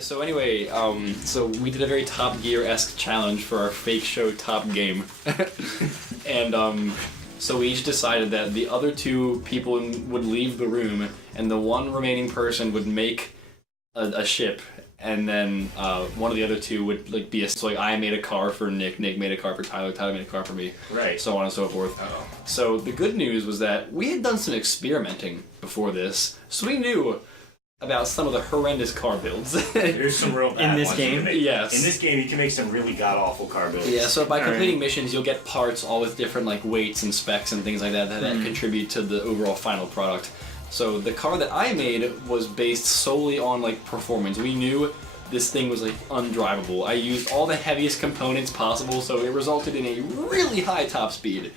So anyway, so we did a very Top Gear-esque challenge for our fake show Top Game, and so we each decided that the other two people would leave the room, and the one remaining person would make a ship, and then one of the other two would be a. So I made a car for Nick, Nick made a car for Tyler, Tyler made a car for me, right? So on and so forth. Oh. So the good news was that we had done some experimenting before this, so we knew about some of the horrendous car builds. There's some real bad in this ones game. Yes. In this game, you can make some really god-awful car builds. Yeah. So by completing missions, you'll get parts all with different weights and specs and things like that that contribute to the overall final product. So the car that I made was based solely on performance. We knew this thing was undrivable. I used all the heaviest components possible, so it resulted in a really high top speed.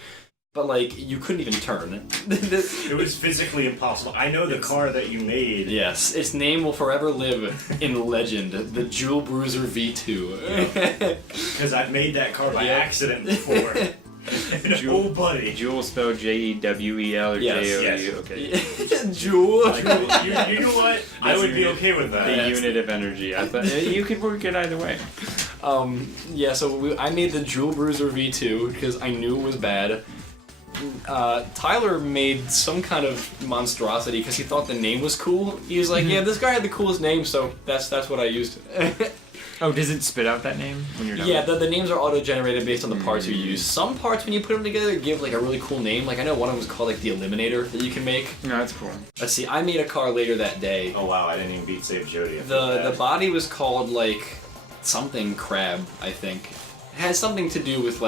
But you couldn't even turn. It was physically impossible. I know the car that you made. Yes, its name will forever live in legend. The Jewel Bruiser V2. Because I've made that car by accident before. Oh, buddy. Jewel spelled Jewel or J-O-U? Yes. Okay. Jewel. You know what? I would be okay with that. The unit of energy. I thought you could work it either way. Yeah, so I made the Jewel Bruiser V2 because I knew it was bad. Tyler made some kind of monstrosity because he thought the name was cool. He was like, yeah, this guy had the coolest name, so that's what I used. Oh, does it spit out that name when you're done? Yeah, the names are auto-generated based on the parts you use. Some parts, when you put them together, give a really cool name. I know one of them was called the Eliminator that you can make. No, that's cool. Let's see, I made a car later that day. Oh wow, I didn't even beat Save Jody. The body was called something Crab, I think. It had something to do with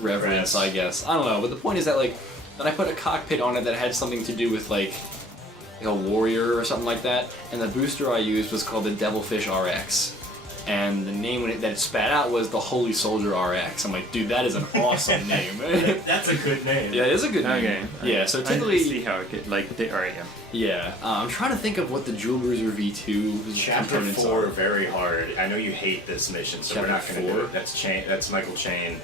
reverence, I guess. I don't know, but the point is that then I put a cockpit on it that had something to do with a warrior or something like that, and the booster I used was called the Devilfish RX. And the name that it spat out was the Holy Soldier RX. I'm like, dude, that is an awesome name. That's a good name. Yeah, it is a good name. Okay. Yeah, so typically... I see how it could, alright, yeah. Yeah, I'm trying to think of what the Jewel Bruiser V2 Chapter components 4, are. very hard. I know you hate this mission, so we're not going to do it. That's Michael Chain.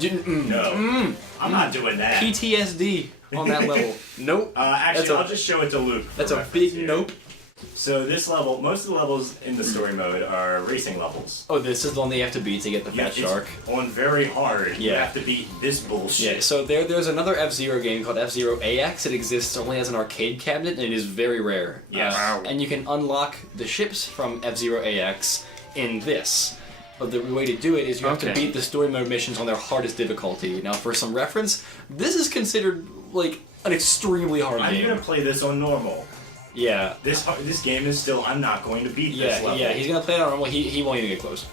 No. I'm not doing that. PTSD on that level. Nope. Actually, I'll just show it to Luke. That's a big nope. So this level, most of the levels in the story mode are racing levels. Oh, this is the one that you have to beat to get the Fat Shark. On very hard. You have to beat this bullshit. Yeah, so there's another F-Zero game called F-Zero AX. It exists only as an arcade cabinet, and it is very rare. Yes. And you can unlock the ships from F-Zero AX in this. But the way to do it is you have to beat the story mode missions on their hardest difficulty. Now, for some reference, this is considered an extremely hard game. I'm gonna play this on normal. Yeah. This game is still. I'm not going to beat this level. Yeah, he's gonna play it on normal. He won't even get close.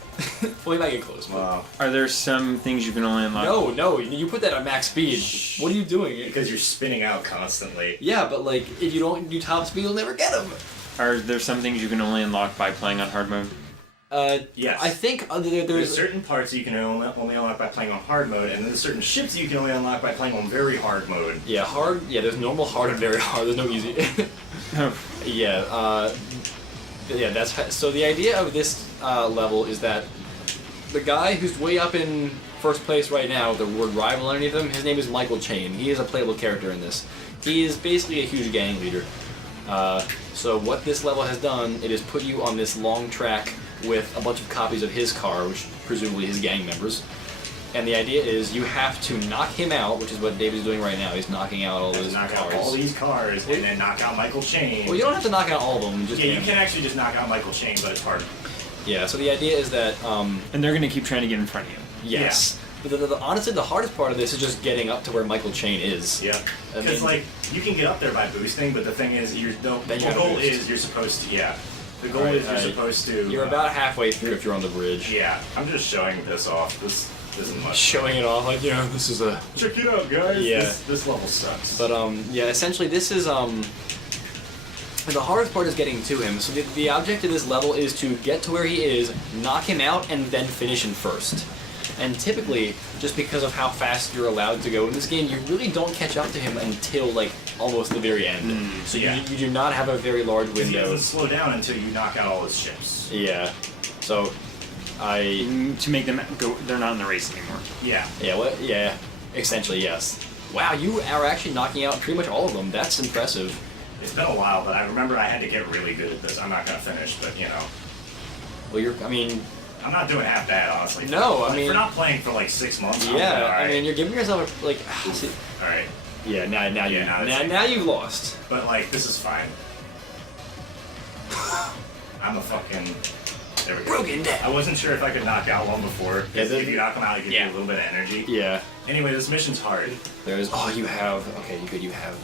Well, he might get close. Wow. Are there some things you can only unlock? No, you put that at max speed. What are you doing? Because you're spinning out constantly. Yeah, but if you don't do top speed, you'll never get them. Are there some things you can only unlock by playing on hard mode? Yes. I think there's certain parts you can only unlock by playing on hard mode, and then there's certain ships you can only unlock by playing on very hard mode. Yeah, hard. Yeah, there's normal, hard, and very hard. There's no easy. Yeah. Yeah. That's so. The idea of this level is that the guy who's way up in first place right now, the word rival underneath him, his name is Michael Chain. He is a playable character in this. He is basically a huge gang leader. So what this level has done, it has put you on this long track with a bunch of copies of his car, which presumably his gang members. And the idea is you have to knock him out, which is what David's doing right now. He's knocking out all those cars. Knock out all these cars, and then knock out Michael Chain. Well, you don't have to knock out all of them. Just you can actually just knock out Michael Chain, but it's harder. Yeah, so the idea is that... and they're going to keep trying to get in front of you. Yes. Yeah. But honestly, the hardest part of this is just getting up to where Michael Chain is. Yeah. Because, you can get up there by boosting, but the thing is, the goal is you're supposed to, The goal is you're supposed to... You're about halfway through if you're on the bridge. Yeah. I'm just showing this off. This isn't much. Showing it off, this is a... Check it out, guys. Yeah. This level sucks. But, yeah, essentially this is, the hardest part is getting to him. So the object of this level is to get to where he is, knock him out, and then finish him first. And typically, just because of how fast you're allowed to go in this game, you really don't catch up to him until, almost the very end. So you do not have a very large window. He doesn't slow down until you knock out all his ships. Yeah. So, to make them go, they're not in the race anymore. Yeah. Yeah, essentially, yes. Wow, you are actually knocking out pretty much all of them. That's impressive. It's been a while, but I remember I had to get really good at this. I'm not going to finish, but, Well, I mean, I'm not doing half bad, honestly. No, I Like, mean- for not playing for like 6 months. I'm yeah, doing all I right. mean, you're giving yourself a, like, see, all right, yeah, now you, now it's- now you've lost. but like this is fine. I'm a fucking. There we go. Broken down. I wasn't sure if I could knock out one before. Yeah, Because if you knock them out, it gives yeah. you a little bit of energy. Yeah, Anyway, this mission's hard. there's, oh, you have, okay, you have.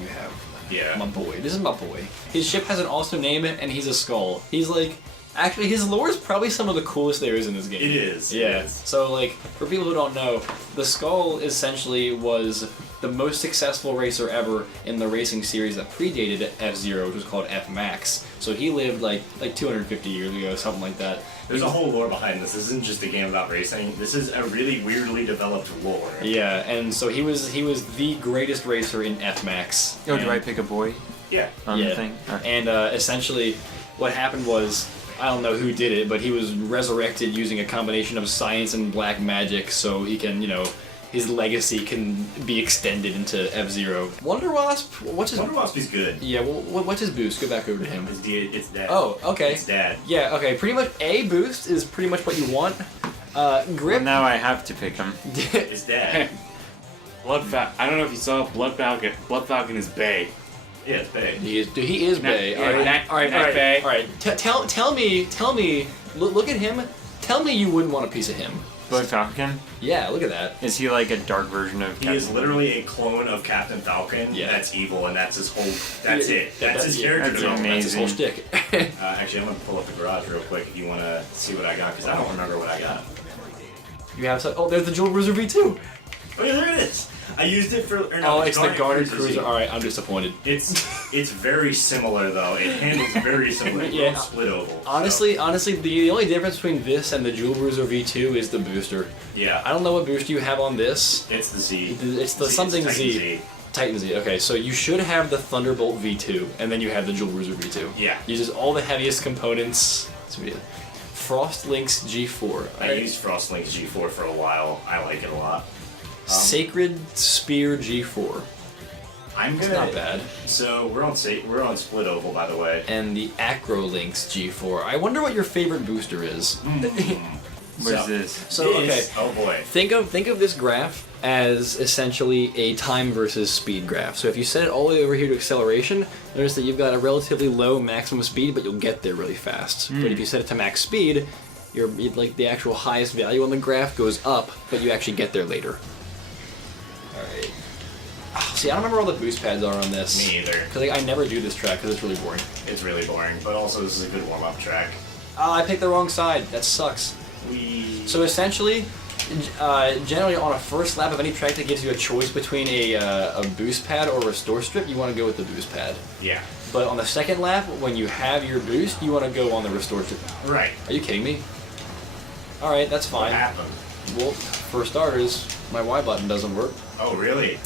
Yeah. My boy. This is my boy. His ship has an awesome name, and he's a skull. He's like, actually, his lore is probably some of the coolest there is in this game. It is. Yeah. It is. So, like, for people who don't know, the skull essentially was the most successful racer ever in the racing series that predated F-Zero, which was called F-Max. So he lived like 250 years ago, something like that. There's a whole lore behind this. This isn't just a game about racing. This is a really weirdly developed lore. Yeah, and so he was the greatest racer in F-Max. Oh, do And- I pick a boy Yeah. on yeah. the thing? Alright. And essentially, what happened was, I don't know who did it, but he was resurrected using a combination of science and black magic, so he can, his legacy can be extended into F-Zero. Wonder Wasp, what's his... Wonder Waspy's good. Yeah, what's his boost? Go back over to him. It's dad. Oh, okay. It's dad. Yeah, okay. Pretty much A boost is pretty much what you want. Well, Grip. now I have to pick him. It's dad. I don't know if you saw Blood Falcon. Blood Falcon is Bay. Yeah, it's big. He is Bay. yeah, all right, Nat- all right, Nat all right, Bay. all right. Tell me. Look at him. Tell me you wouldn't want a piece of him. Blood Falcon? Yeah, look at that. Is he like a dark version of He is literally a clone of Captain Falcon. Yeah. That's evil, and that's his whole. That's Yeah, it. That's his yeah, character that's development. That's his whole Amazing. shtick. Actually, I'm gonna pull up the garage real quick if you want to see what I got, because I don't remember what I got. You have some. Oh, there's the Jewel Bruiser V2. Oh yeah, there it is. I used it for. Or Oh, no, it's the Guardian Cruiser. Z. All right, I'm disappointed. It's very similar though. It handles very similar. Yeah. Both split oval. Honestly, the only difference between this and the Jewel Bruiser V2 is the booster. So, yeah. I don't know what booster you have on this. It's the Z. It's the something Titan Z. Titan Z. Okay, so you should have the Thunderbolt V2, and then you have the Jewel Bruiser V2. Yeah. Uses all the heaviest components. Sweet. Frost Links G4. I used Frostlink's G4 for a while. I like it a lot. Sacred Spear G4. I'm It's gonna. not bad. So we're on split oval, by the way. And the Acro Links G4. I wonder what your favorite booster is. What is this? So okay. This- Oh boy. Think of this graph as essentially a time versus speed graph. So if you set it all the way over here to acceleration, notice that you've got a relatively low maximum speed, but you'll get there really fast. But if you set it to max speed, like the actual highest value on the graph goes up, but you actually get there later. All right. See, I don't remember all the boost pads are on this. Me either. Because I never do this track because it's really boring. It's really boring, but also this is a good warm-up track. I picked the wrong side. That sucks. So essentially, generally on a first lap of any track that gives you a choice between a boost pad or a restore strip, you want to go with the boost pad. Yeah. But on the second lap, when you have your boost, you want to go on the restore strip. Right. Are you kidding me? Alright, that's What fine. happened? Well, for starters, my Y button doesn't work. Oh, really?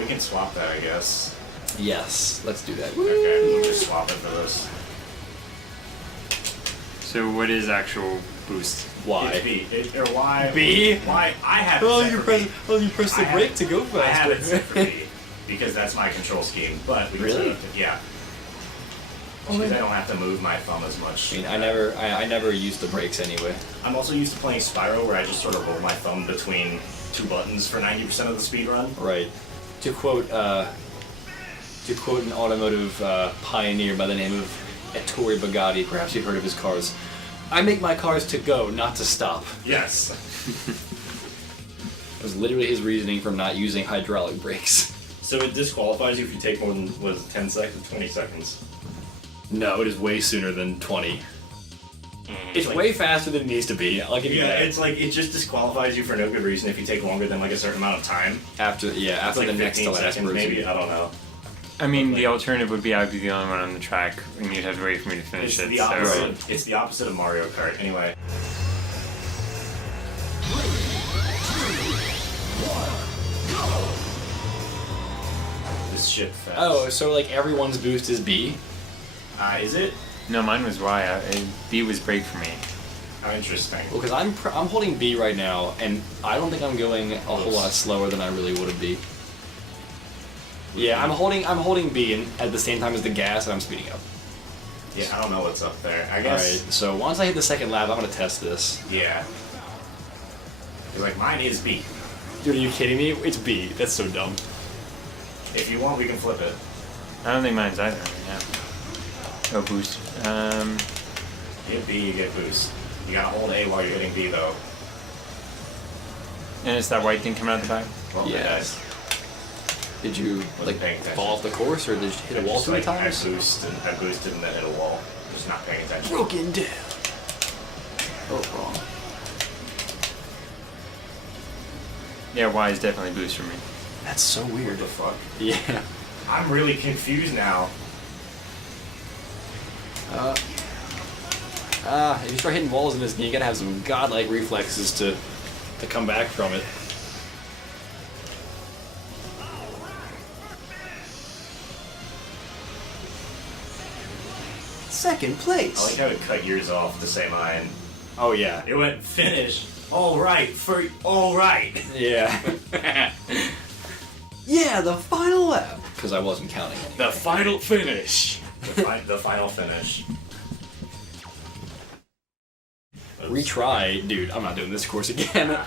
We can swap that, I guess. Yes, let's do that. Okay, we'll just swap it for this. So what is actual boost? Y. It's B. Or Y. B? Y. I have it set for B. you press I have- to go I have it set faster. for B. Because that's my control scheme. But we can Really? set it to, yeah. Because I don't have to move my thumb as much. I mean, I never used the brakes anyway. I'm also used to playing Spyro, where I just sort of roll my thumb between two buttons for 90% of the speed run. Right. To quote an automotive pioneer by the name of Ettore Bugatti, perhaps you've heard of his cars. I make my cars to go, not to stop. Yes. That was literally his reasoning for not using hydraulic brakes. So it disqualifies you if you take more than, 10 seconds, 20 seconds? No, it is way sooner than 20. It's like- way faster than it needs to be. I'll give you Yeah, that. it's like, it just disqualifies you for no good reason if you take longer than like a certain amount of time. after It's the like next to 15 last seconds person. maybe, I don't know. I mean, the alternative would be I'd be the only one on the track, and you'd have to wait for me to finish It's it. the So opposite. It's the opposite of Mario Kart. Anyway. This shit fast. Oh, so like everyone's boost is B? Is it? no, mine was Y. B was brake for me. How interesting. Well, because I'm holding B right now, and I don't think I'm going a whole lot slower than I really would be. Yeah, I'm holding B and at the same time as the gas, and I'm speeding up. Yeah, I don't know what's up there. I All guess. right. So once I hit the second lap, I'm gonna test this. Yeah. You're like, mine is B. Dude, are you kidding me? It's B. That's so dumb. If you want, we can flip it. I don't think mine's either right now. Oh, boost. You hit B, you get boost. You gotta hold A while you're hitting B, though. And it's that white thing coming out the back? Well, Yes. Did you Wasn't paying attention. fall off the course, or did you hit a wall Just, too many like, times? I boosted and then hit a wall. Just not paying attention. Broken down. Oh, wrong. Yeah, Y is definitely boost for me. That's so What weird. the fuck? Yeah. I'm really confused now. If you start hitting walls in this game, you gotta have some godlike reflexes to come back from it. Second I place. like how it cut yours off to say mine. Oh yeah. It went finish. All right, all right. Yeah. Yeah, the final lap. Because I wasn't counting it. The final finish. The final finish. Retry, dude. I'm not doing this course again.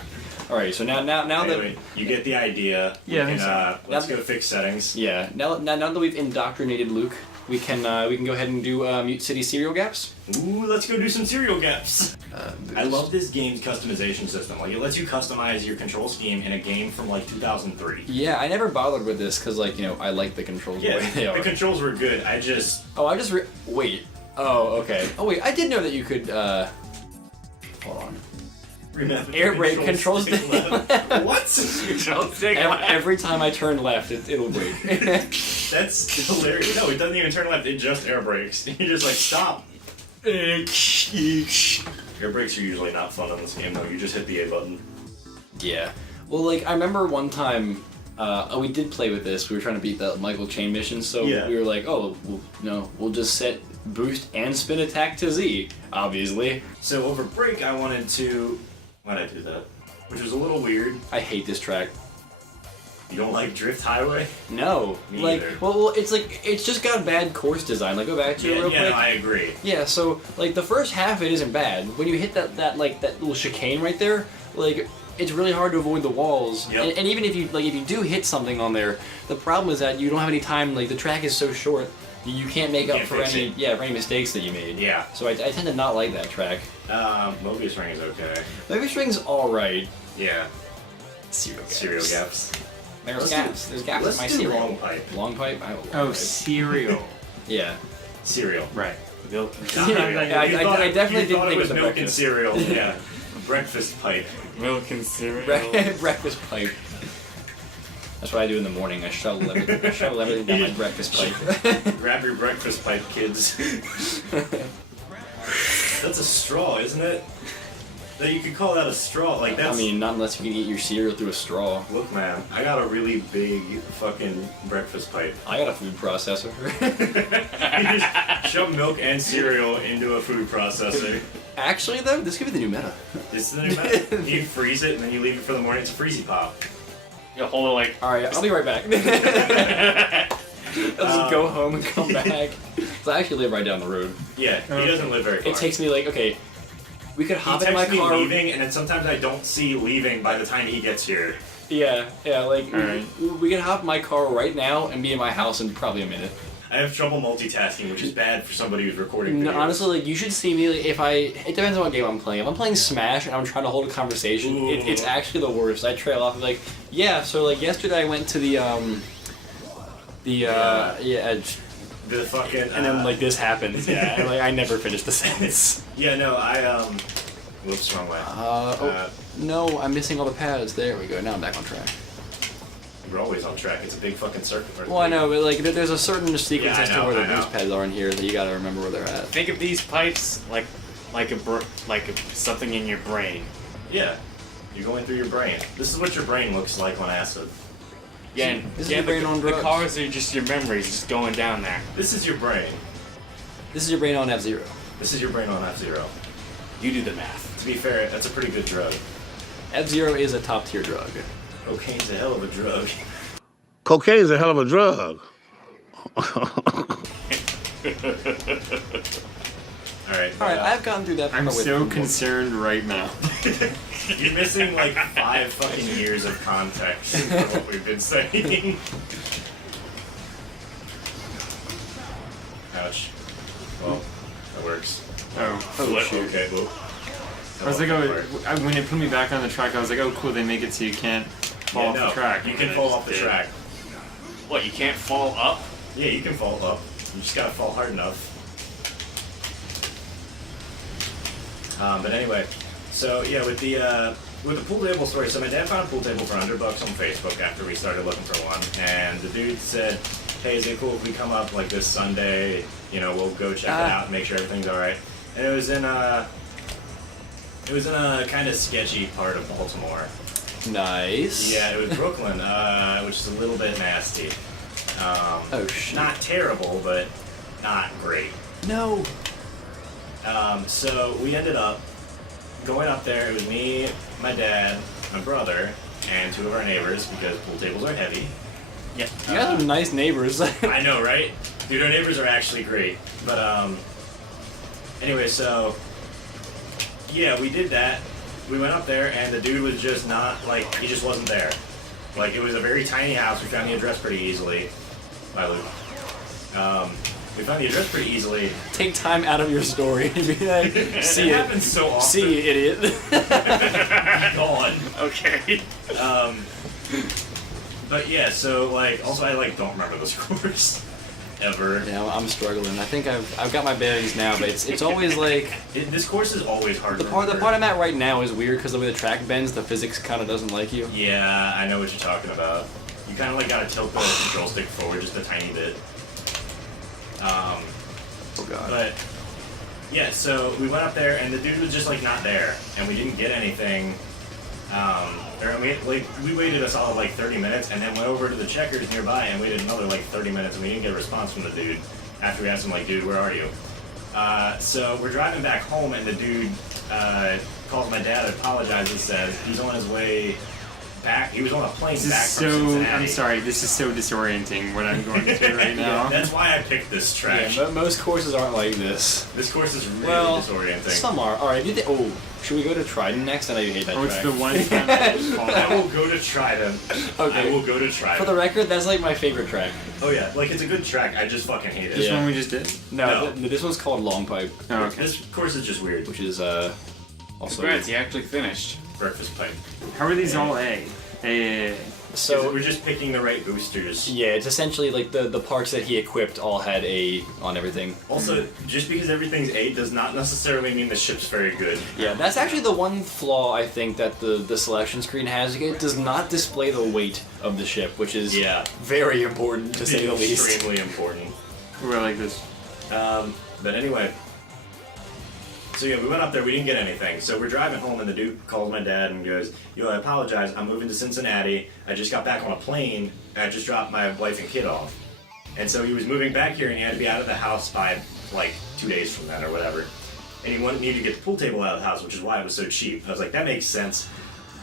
All right, so now Anyway, that you get the idea. Yeah, I We think can, so. let's go fix settings. yeah, now that we've indoctrinated Luke, we can go ahead and do Mute City serial gaps. Ooh, let's go do some serial gaps. I love this game's customization system. Like, it lets you customize your control scheme in a game from like 2003. Yeah, I never bothered with this because, like, you know, I like the controls the way they Yeah, are. the controls were good. I just Oh, I just wait. Oh, okay. Oh wait, I did know that you could. Hold on. remember Air brake controls stick the- left. What? Every time I turn left, it'll brake. That's hilarious. No, it doesn't even turn left. It just air brakes. You're just like stop. Air brakes are usually not fun in this game though. You just hit the A button. Yeah. Well, like I remember one time. We did play with this. We were trying to beat the Michael Chain mission, so Yeah. we were like, "Oh, we'll just set boost and spin attack to Z." Obviously, So over break, I wanted to. Why'd I do that? Which was a little weird. I hate this track. You don't like Drift Highway? No, Me like, either. well, it's just got bad course design. Like, go back to it real quick. No, I agree. Yeah, so like the first half it isn't bad. When you hit that little chicane right there, like it's really hard to avoid the walls. Yep. And even if you do hit something on there, the problem is that you don't have any time. Like the track is so short, you can't make up Can't for fix any it. for any mistakes that you made. Yeah. So I tend to not like that track. Mobius Ring is okay. Maybe String's all right. Yeah. Serial gaps. Serial gaps. There's Let's gaps. There's gaps in Let's my do serial. long pipe. Long pipe. I have a long Oh, pipe. cereal. Yeah. Cereal. Right. Milk. Yeah, I definitely you didn't thought think it was of the milk and breakfast. cereal. Yeah. Breakfast pipe. Milk and cereal. Breakfast pipe. That's what I do in the morning. I shovel everything down my breakfast pipe. Grab your breakfast pipe, kids. That's a straw, isn't it? That you could call that a straw. Like that's. I mean, not unless you can eat your cereal through a straw. Look, man, I got a really big fucking breakfast pipe. I got a food processor. You just shove milk and cereal into a food processor. Actually, though, this could be the new meta. This is the new method. You freeze it and then you leave it for the morning. It's a freezy pop. You hold it like. All right, I'll be right back. I'll just go home and come back. So I actually live right down the road. Yeah, he doesn't live very far. It takes me like, okay, we could He hop in my texts me car. leaving, and then sometimes I don't see leaving by the time he gets here. Yeah, like Alright. we could hop in my car right now and be in my house in probably a minute. I have trouble multitasking, which is bad for somebody who's recording videos. No, honestly, like you should see me like, if it depends on what game I'm playing. If I'm playing Smash and I'm trying to hold a conversation, Ooh. it's actually the worst. I trail off like, yeah. So like yesterday I went to the The fucking. and then like this happens. Yeah, and, like I never finished the sentence. Yeah, no, Whoops, wrong way. No, I'm missing all the pads. There we go. Now I'm back on track. We're always on track. It's a big fucking circuit. Well, I know, but like there's a certain sequence Yeah, I as to know, where the I know. boost pads are in here that you gotta remember where they're at. Think of these pipes like something in your brain. Yeah. You're going through your brain. This is what your brain looks like on acid. Yeah, and This is yeah, your brain on the drugs. cars are just your memories just going down there. This is your brain. This is your brain on F-Zero. This is your brain on F-Zero. You do the math. To be fair, that's a pretty good drug. F-Zero is a top tier drug. Cocaine's a hell of a drug. Cocaine's a hell of a drug. Alright. All right, I've gotten through that. I'm part with so football. concerned right now. You're missing like 5 fucking years of context for what we've been saying. Ouch. Well, that works. Oh. Flip, shoot. okay, well. I was like, when it put me back on the track, I was like, oh, cool, they make it so you can't fall off the track. You And can then fall it off the just did. track. What, you can't fall up? Yeah, you can fall up. You just gotta fall hard enough. But anyway, so yeah, with the pool table story, so my dad found a pool table for $100 on Facebook after we started looking for one, and the dude said, "Hey, is it cool if we come up like this Sunday? You know, we'll go check it out and make sure everything's all right." And it was in a kind of sketchy part of Baltimore. Nice. Yeah, it was Brooklyn, which is a little bit nasty. Oh shit. Not terrible, but not great. No. So we ended up going up there. It was me, my dad, my brother, and 2 of our neighbors because pool tables are heavy. Yeah. You guys are nice neighbors. I know, right? Dude, our neighbors are actually great. But anyway, so yeah, we did that. We went up there, and the dude was just not like he just wasn't there. Like it was a very tiny house. We found the address pretty easily. Bye, Luke. We found the address pretty easily. Take time out of your story and be like, see it it. happens so often. See, idiot. Go on. Okay. But yeah, so like, also I like don't remember this course ever. Yeah, I'm struggling. I think I've got my bearings now, but it's always like This course is always hard. the to part remember. I'm at right now is weird because the way the track bends, the physics kind of doesn't like you. Yeah, I know what you're talking about. You kind of like gotta tilt the control stick forward just a tiny bit. Oh god. But yeah, so we went up there and the dude was just like not there, and we didn't get anything. We waited a solid like 30 minutes, and then went over to the Checkers nearby and waited another like 30 minutes, and we didn't get a response from the dude. After we asked him like, "Dude, where are you?" So we're driving back home, and the dude calls my dad, apologizes, says he's on his way back. He was on a plane This is back from so. Cincinnati. I'm sorry. This is so disorienting. What I'm going through right now. That's why I picked this track. Yeah, most courses aren't like this. This course is really Well, disorienting. some are. All right, should we go to Trident next? I know you hate that Oh, it's track. the one time that was falling I will off. go to Trident. Okay. I will go to Trident. For the record, that's like my favorite track. Oh yeah, like it's a good track. I just fucking hate it. This Yeah. one we just did. No, No. this one's called Long Pipe, Oh, okay. This course is just weird. which is also. Congrats, you actually finished. Breakfast pipe. How are these all A? A. So we're just picking the right boosters. yeah, it's essentially like the parts that he equipped all had A on everything. Also, just because everything's A does not necessarily mean the ship's very good. Yeah, that's actually the one flaw I think that the selection screen has. It does not display the weight of the ship, which is Yeah. very important to say the least. Extremely important. We're like this. But anyway. So yeah, we went up there, we didn't get anything. So we're driving home and the dude calls my dad and goes, "Yo, I apologize, I'm moving to Cincinnati. I just got back on a plane and I just dropped my wife and kid off." And so he was moving back here and he had to be out of the house by like 2 days from then or whatever. And he wanted me to get the pool table out of the house, which is why it was so cheap. I was like, that makes sense.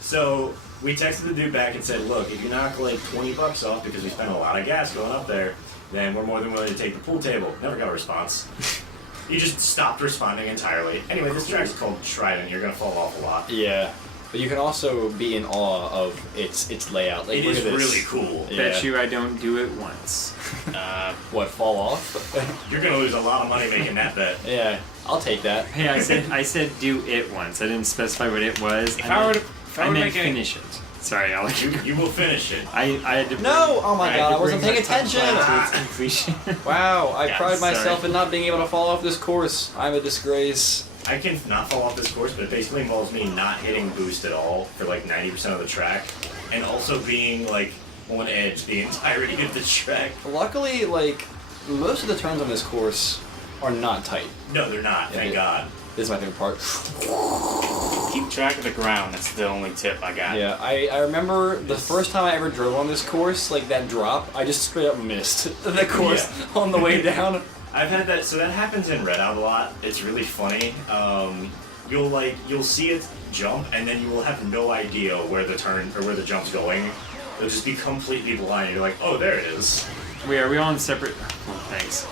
So we texted the dude back and said, "Look, if you knock like $20 off because we spent a lot of gas going up there, then we're more than willing to take the pool table." Never got a response. He just stopped responding entirely. Anyway, this track's called Trident. You're gonna fall off a lot. Yeah, but you can also be in awe of its layout. Like, It look is at this. really cool. Yeah. Bet you I don't do it once. What, fall off? You're gonna lose a lot of money making that bet. Yeah, I'll take that. Hey, I said do it once. I didn't specify what it was. If I were to I meant make any- finish it. Sorry, Alex. You will finish it. I had to. No! Oh my had god, to I wasn't bring paying my time attention! plan to its completion. Wow, I Yeah, pride myself sorry. in not being able to fall off this course. I'm a disgrace. I can not fall off this course, but it basically involves me not hitting boost at all for like 90% of the track, and also being like on edge the entirety of the track. Luckily, like, most of the turns on this course are not tight. No, they're not. Thank God. This is my favorite part. Keep track of the ground. That's the only tip I got. Yeah, I remember the first time I ever drove on this course, like that drop, I just straight up missed the course on the way down. I've had that. So that happens in Redout a lot. It's really funny. You'll see it jump, and then you will have no idea where the turn or where the jump's going. It'll just be completely blind. You're like, oh, there it is. Are we all in separate? Oh, thanks.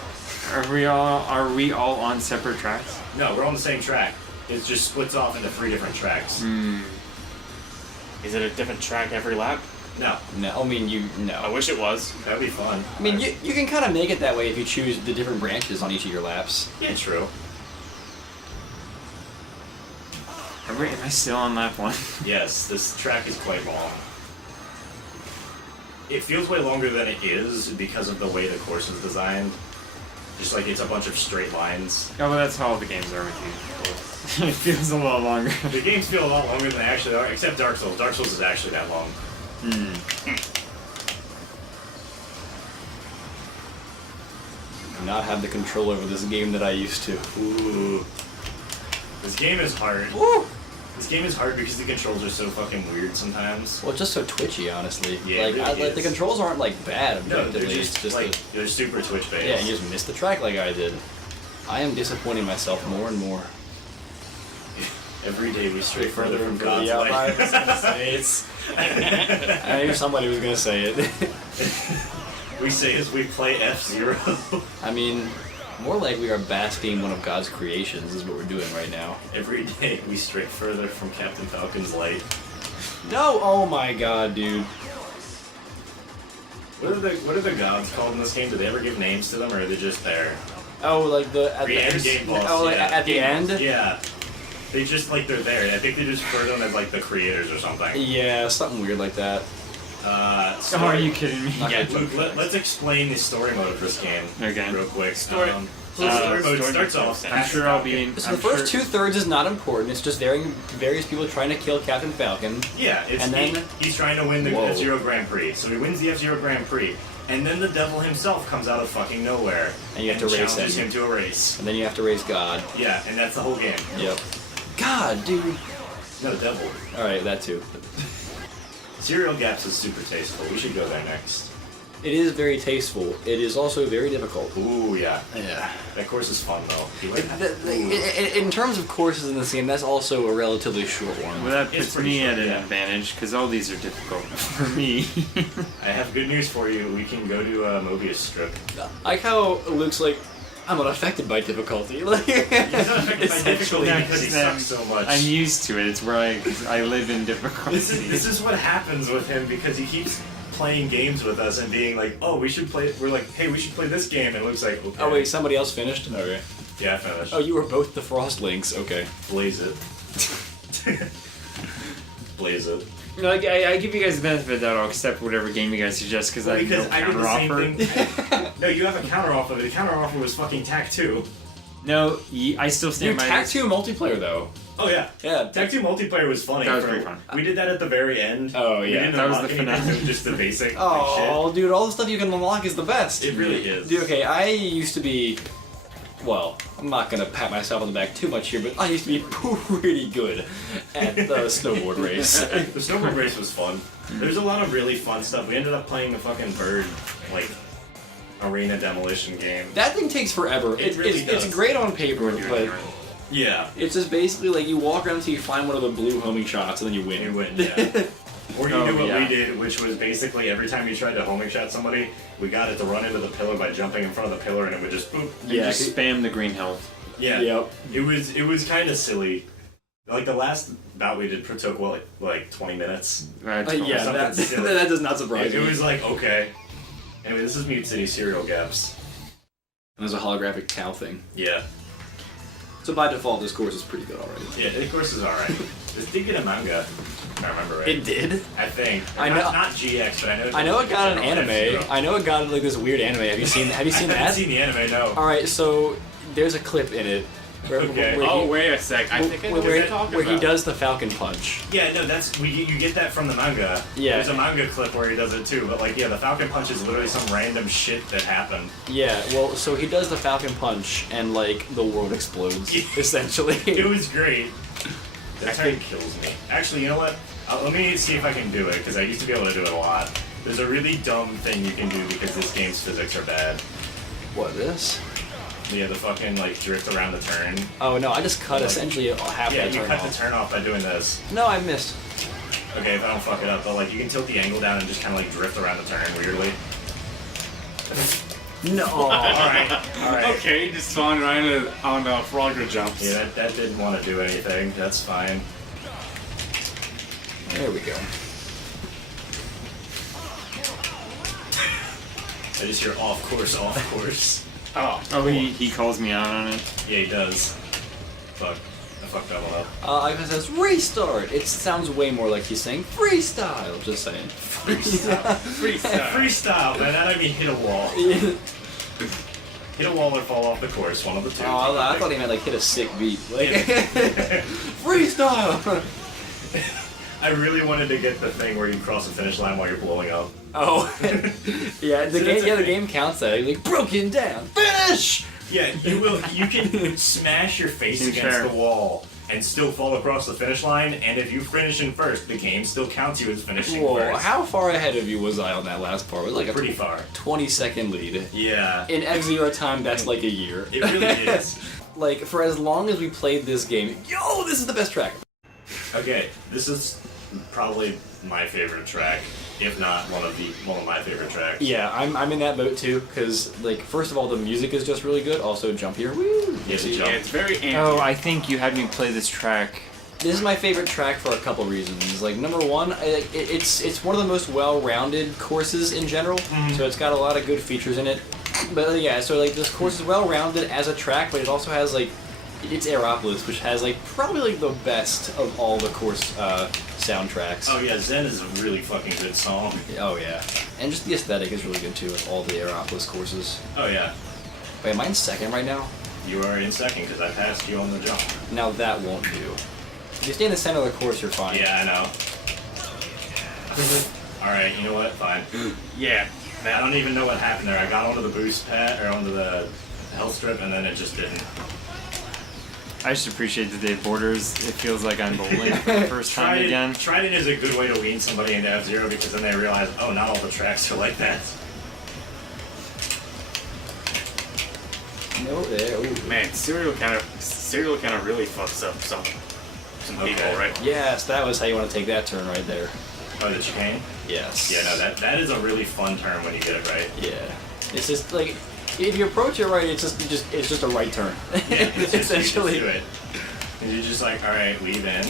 Are we all on separate tracks? No, we're on the same track. It just splits off into 3 different tracks. Is it a different track every lap? No, No, I mean I no. wish it was. that'd be fun. I mean you can kind of make it that way if you choose the different branches on each of your laps. Yeah, true. Am I still on lap 1? Yes, this track is quite long. It feels way longer than it is because of the way the course is designed. Just like it's a bunch of straight lines. Oh, well, that's how all the games are with you. It feels a lot longer. The games feel a lot longer than they actually are, except Dark Souls. Dark Souls is actually that long. I do not have the control over this game that I used to. Ooh. This game is hard. Woo! This game is hard because the controls are so fucking weird sometimes. Well, it's just so twitchy, honestly. Yeah, like, it really like the is. controls aren't like bad No, objectively. they're it's just, just like, they're super Twitch based. yeah, you just missed the track like I did. I am disappointing myself more and more. Every day we stray further from further, God's yeah, I light. was gonna say I knew somebody was gonna say it. We say as we play F-Zero. I mean, more like we are basking one of God's creations is what we're doing right now. Every day we stray further from Captain Falcon's light. No, oh my god, dude. What are the gods called in this game? Do they ever give names to them, or are they just there? Oh, like at The end game boss. Oh, like yeah. at the end? Yeah. They just like they're there. I think they just refer to them as like the creators or something. Yeah, something weird like that. Oh, are you kidding me? Not Yeah, gonna Luke, jump let's explain the story mode of this game Okay. real quick. Story- So the story mode story starts makes off. sense. I'm sure I'll be in. So I'm the first sure, 2/3 is not important. It's just various people trying to kill Captain Falcon. Yeah, it's And then- he's trying to win the Whoa. F-Zero Grand Prix. So he wins the F-Zero Grand Prix. And then the devil himself comes out of fucking nowhere. And you have to race challenges him. him to a race. And then you have to raise God. Yeah, and that's the whole game. Yep. God, dude. No, devil. Alright, that too. Cereal Gaps is super tasteful. We should go there next. It is very tasteful. It is also very difficult. Ooh, yeah. Yeah. That course is fun, though. You like In terms of courses in this game, that's also a relatively short one. well, that It's puts pretty me short, at an yeah. advantage because all these are difficult for me. I have good news for you. We can go to Mobius Strip. I like how Luke's like, I'm not affected by difficulty. Like, He's not affected by essentially. difficulty Yeah, because he then sucks so much. I'm used to it. It's where I live in difficulty. This is what happens with him because he keeps playing games with us and being like, oh, we should play. We're like, hey, we should play this game, and Luke's like, okay. Oh wait, somebody else finished? Okay. Yeah, I finished. Oh, you were both the Frost Links. Okay. Blaze it. Blaze it. No, I give you guys the benefit of the doubt. I'll accept whatever game you guys suggest because I have no Because I did counter the same offer. thing. No, you have a counter offer. The counter offer was fucking TAC 2. No, I still stand Dude, by Tac this. 2 multiplayer though. Oh yeah. Yeah. TAC 2 multiplayer was funny. That was pretty fun. We did that at the very end. Oh, We yeah, didn't that was unlock the anything, finale. it was just the basic Oh, dude, all the stuff you can unlock is the best. shit. It really is. Dude, okay, I used to be. Well, I'm not gonna pat myself on the back too much here, but I used to be pretty good at the snowboard race. The snowboard race was fun. There's a lot of really fun stuff. We ended up playing the fucking bird, like, arena demolition game. That thing takes forever. It really it's does. great on paper, but Yeah. it's just basically like you walk around until you find one of the blue homing shots and then you win. You win, yeah. Or you Oh, do what yeah. we did, which was basically every time you tried to homing shot somebody, we got it to run into the pillar by jumping in front of the pillar, and it would just boop. You Yeah, just spam the green health. Yeah. Yep. It was kind of silly. Like the last bout we did took like 20 minutes. That's cool. Yeah, something that, silly. that does not surprise It me. was like okay. Anyway, this is Mute City Cereal Gaps. And there's a holographic cow thing. Yeah. So by default, this course is pretty good already. Yeah, the course is alright. This did get a manga, if I remember right. It did. I think. I know- Not GX, but I know. I know it got an it's anime. F-Zero. I know it got like this weird anime. Have you seen? Have you seen I haven't that? seen the anime, no. All right, so there's a clip in it where, Okay. where Oh, he, wait a sec. I think I know what where, you're talking where he about. does the Falcon Punch. Yeah, no, you get that from the manga. Yeah. There's a manga clip where he does it too, but like, yeah, the Falcon Punch is literally some random shit that happened. Yeah, well, so he does the Falcon Punch and like the world explodes essentially. It was great. That turn kills me. Actually, you know what? Let me see if I can do it, because I used to be able to do it a lot. There's a really dumb thing you can do because this game's physics are bad. What this? Yeah, the fucking like drift around the turn. Oh no, I just cut essentially half Yeah, that you turn cut off. the turn off by doing this. No, I missed. Okay, if I don't fuck it up, but like you can tilt the angle down and just kind of like drift around the turn weirdly. No. All right. All right. Okay, just spawned right on Frogger jumps. Yeah, that didn't want to do anything. That's fine. There we go. I just hear off course, off course. Oh. Oh, he calls me out on it. Yeah, he does. Fuck. I fucked that one up. Ivan says restart. It sounds way more like he's saying freestyle. Just saying. Freestyle. Freestyle. Freestyle, man. That I mean hit a wall. Hit a wall or fall off the course. One of the two. Oh, I thought he meant like hit a sick beat. Like Yeah. freestyle. I really wanted to get the thing where you cross the finish line while you're blowing up. Oh, yeah. The So game, that's a the thing. game counts that. Like broken down, finish. Yeah, you will. You can smash your face Seems against fair. the wall and still fall across the finish line. And if you finish in first, the game still counts you as finishing Whoa, first. how far ahead of you was I on that last part? It was like a Pretty far. 20-second lead. Yeah, In F-Zero time, that's like a year. it really is. Like, for as long as we played this game, yo, this is the best track. Okay, this is probably my favorite track, if not one of my favorite tracks. Yeah, I'm in that boat too, because, like, first of all, the music is just really good. Also, jumpier. Woo! Yeah, the Yeah, jump. it's very ampy. Oh, I think you had me play this track. This is my favorite track for a couple reasons. Like, number one, it's one of the most well-rounded courses in general, so it's got a lot of good features in it. But yeah, so like this course is well-rounded as a track, but it also has like it's Aeropolis, which has like probably like the best of all the course soundtracks. Oh yeah, Zen is a really fucking good song. Oh yeah, and just the aesthetic is really good too with all the Aeropolis courses. Oh yeah, Wait, am I in second right now? you are in second because I passed you on the jump. Now that won't do. If you stay in the center of the course, you're fine. Yeah, I know. All right, you know what? Fine. Yeah. I don't even know what happened there. I got onto the boost pad or onto the health strip, and then it just didn't. I just appreciate the day borders. It feels like I'm bowling for the first time again. Trident is a good way to wean somebody into F-Zero because then they realize, oh, not all the tracks are like that. No, there. Ooh. Man, Serial kind of really fucks up some people, Okay. right? Yes, that was how you want to take that turn right there. Oh, the chicane? Yes. Yeah, no, that is a really fun turn when you get it right. Yeah. It's just like if you approach it right, it's just a right turn. Yeah, it's just, essentially. you just do it. And you're just like, all right, weave in,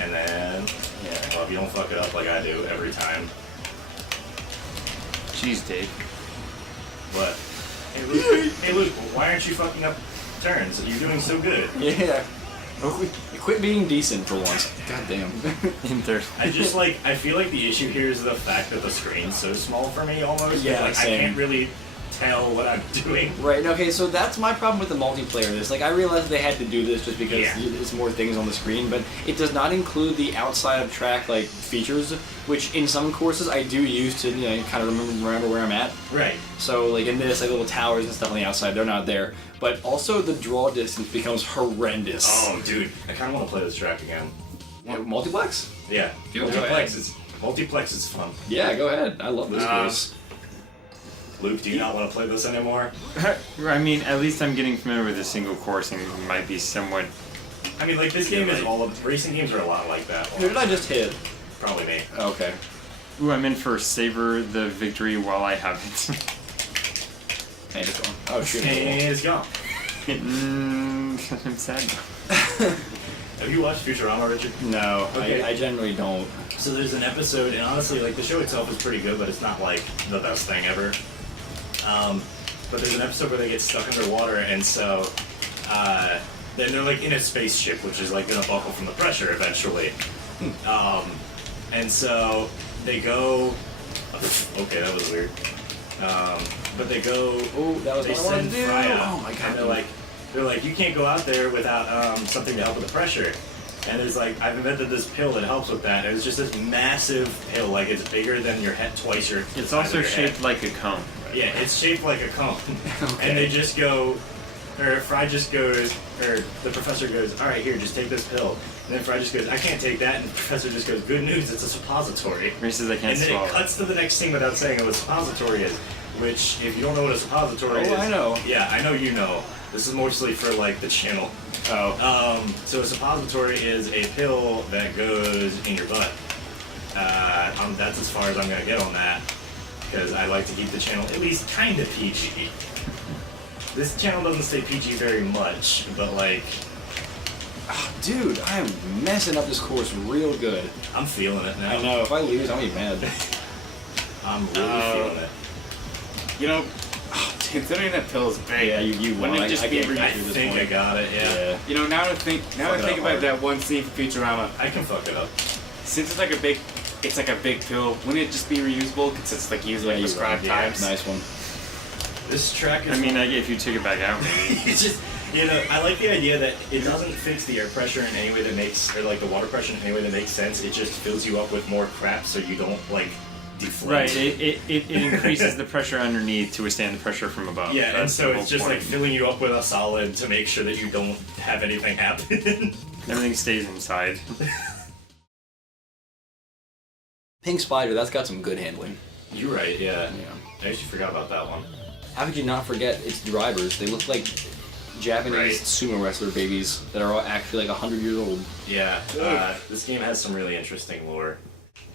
and then, Yeah. well, if you don't fuck it up like I do every time, Jeez, Dave. but hey Luke, why aren't you fucking up turns? You're doing so good. Yeah. Quit being decent for once. God damn. In third. I feel like the issue here is the fact that the screen's so small for me almost. Yeah, like, I same. can't really tell what I'm doing. Right. Okay. So that's my problem with the multiplayer. This, like, I realized they had to do this just because Yeah. it's more things on the screen, but it does not include the outside of track like features, which in some courses I do use to kind of remember where I'm at. Right. So like in this, like little towers and stuff on the outside, they're not there. But also the draw distance becomes horrendous. Oh, dude, I kind of want to play this track again. Yeah, multiplex? Yeah. Go Multiplex is fun. Yeah, go ahead. I love this course. Luke, do you not want to play this anymore? I mean, at least I'm getting familiar with a single course and might be somewhat. I mean, like, this game is right. all of... Racing games are a lot like that. Who did I just hit? Probably me. Okay. Ooh, I'm in for savor the victory while I have it. And it's gone. Oh shoot. And it's gone. I'm sad. Have you watched Futurama, Richard? No, Okay. I generally don't. So there's an episode, and honestly, like, the show itself is pretty good, but it's not, like, the best thing ever. But there's an episode where they get stuck underwater, and so, then they're, like, in a spaceship, which is, like, gonna buckle from the pressure eventually. And so, they go... Okay, that was weird. But they go... Oh, that was They what I wanted send to do. Fry out, Oh my god. and they're like, you can't go out there without something to help with the pressure. And it's like, I've invented this pill that helps with that. And it's just this massive pill, like it's bigger than your head, twice your. the It's size also of your shaped head. like a cone. Yeah, it's shaped like a cone. Okay. And they just go, or Fry just goes, or the professor goes, all right, here, just take this pill. And then Fry just goes, I can't take that. And the professor just goes, good news, it's a suppository. Or he says I can't And then swallow. it cuts to the next scene without saying what a suppository is. Which, if you don't know what a suppository is, I know. Yeah, I know you know. This is mostly for like the channel. Oh. So a suppository is a pill that goes in your butt. That's as far as I'm gonna get on that, because I like to keep the channel at least kind of PG. This channel doesn't say PG very much, but like, Dude, I am messing up this course real good. I'm feeling it now. I know. If I lose, I'm gonna be mad. I'm really feeling it. You know, considering that Pill's big, Yeah, you wouldn't won. it just I be can't I get through this think I point. got it. Yeah. You know, now to think Fuck it up about hard. that one scene from Futurama, I can fuck it up. since it's like a big pill, wouldn't it just be reusable? Because it's like used like you're prescribed right. times. Nice one. This track is. I mean, if you took it back out, It's just, you know, I like the idea that it doesn't fix the air pressure in any way that makes, or like the water pressure in any way that makes sense. It just fills you up with more crap so you don't like deflate. right? It increases the pressure underneath to withstand the pressure from above. Yeah, and That's so the it's whole just point. like filling you up with a solid to make sure that you don't have anything happen. Everything stays inside. Pink Spider, that's got some good handling. You're right, yeah. Yeah. I actually forgot about that one. How could you not forget its drivers? They look like Japanese Right. sumo wrestler babies that are all actually like 100 years old. Yeah, this game has some really interesting lore.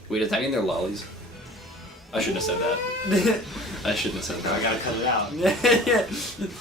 Wait, does that mean they're lollies? I shouldn't have said that. I shouldn't have said I that. gotta cut it out.